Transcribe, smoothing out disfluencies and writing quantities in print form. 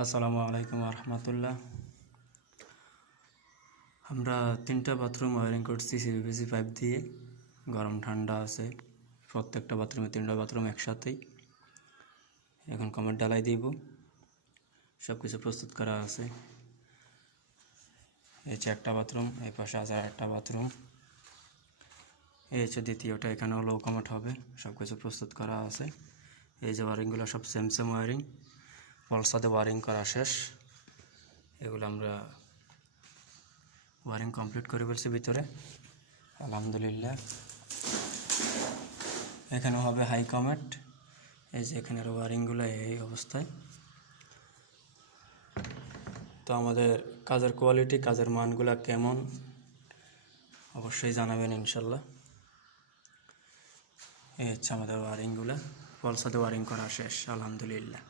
আসসালামু আলাইকুম রহমতুল্লাহ। আমরা 3টা বাথরুম ওয়ারিং করছি সিভিসি পাইপ দিয়ে। গরম ঠান্ডা আছে, প্রত্যেকটা বাথরুমে 3টা বাথরুম একসাথেই। এখন কমেন্ট ডালাই দিব, সব কিছু প্রস্তুত করা আছে। এই হচ্ছে একটা বাথরুম, এই পাশে আছে একটা বাথরুম, এই হচ্ছে দ্বিতীয়টা, এখানেও লো কমেন্ট হবে। সব কিছু প্রস্তুত করা আছে। এই যে ওয়ারিংগুলো সব সেম ওয়ারিং, পলসাতে ওয়ারিং করা শেষ। এগুলো আমরা ওয়ারিং কমপ্লিট করে ফেলছি ভিতরে, আলহামদুলিল্লাহ। এখানেও হবে হাই কমেন্ট। এই যে এখানের ওয়ারিংগুলো এই অবস্থায়। তো আমাদের কাজের কোয়ালিটি, কাজের মানগুলো কেমন অবশ্যই জানাবেন ইনশাল্লাহ। এই হচ্ছে আমাদের ওয়ারিংগুলো, পলসাতে ওয়ারিং করা শেষ আলহামদুলিল্লাহ।